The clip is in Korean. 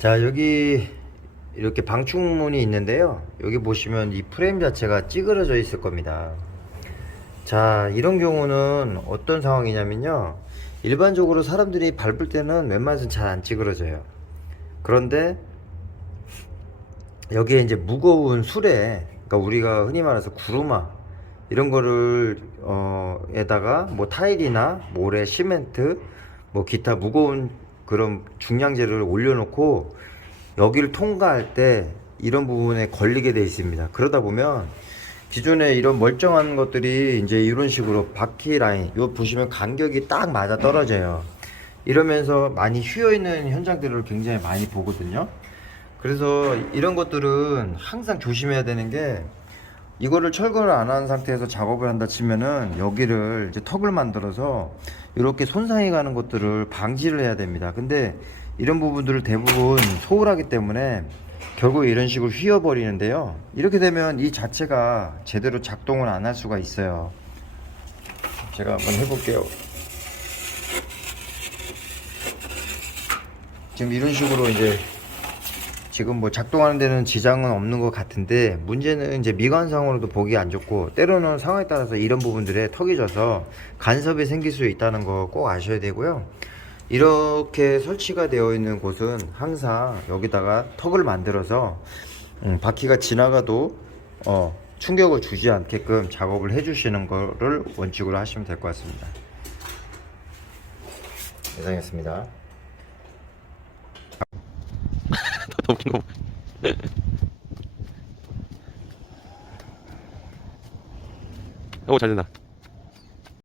자 여기 이렇게 방충문이 있는데요. 여기 보시면 이 프레임 자체가 찌그러져 있을 겁니다. 자 이런 경우는 어떤 상황이냐면요. 일반적으로 사람들이 밟을 때는 웬만해서는 잘안 찌그러져요. 그런데 여기에 이제 무거운 수레 그러니까 우리가 흔히 말해서 구루마 이런 거를 어 에다가 뭐 타일이나 모래 시멘트 뭐 기타 무거운 그런 중량제를 올려놓고 여기를 통과할 때 이런 부분에 걸리게 돼 있습니다. 그러다 보면 기존에 이런 멀쩡한 것들이 이제 이런 식으로 바퀴 라인 요 보시면 간격이 딱 맞아 떨어져요. 이러면서 많이 휘어 있는 현장들을 굉장히 많이 보거든요. 그래서 이런 것들은 항상 조심해야 되는 게 이거를 철거를 안 한 상태에서 작업을 한다 치면은 여기를 이제 턱을 만들어서 이렇게 손상이 가는 것들을 방지를 해야 됩니다. 근데 이런 부분들을 대부분 소홀하기 때문에 결국 이런 식으로 휘어버리는데요. 이렇게 되면 이 자체가 제대로 작동을 안 할 수가 있어요. 제가 한번 해볼게요. 지금 이런 식으로 이제 지금 뭐 작동하는 데는 지장은 없는 것 같은데 문제는 이제 미관상으로도 보기 안 좋고 때로는 상황에 따라서 이런 부분들에 턱이 져서 간섭이 생길 수 있다는 거 꼭 아셔야 되고요. 이렇게 설치가 되어 있는 곳은 항상 여기다가 턱을 만들어서 음, 바퀴가 지나가도 어, 충격을 주지 않게끔 작업을 해주시는 거를 원칙으로 하시면 될 것 같습니다. 예상했습니다. 웃긴 거 봐. 오, 잘 된다.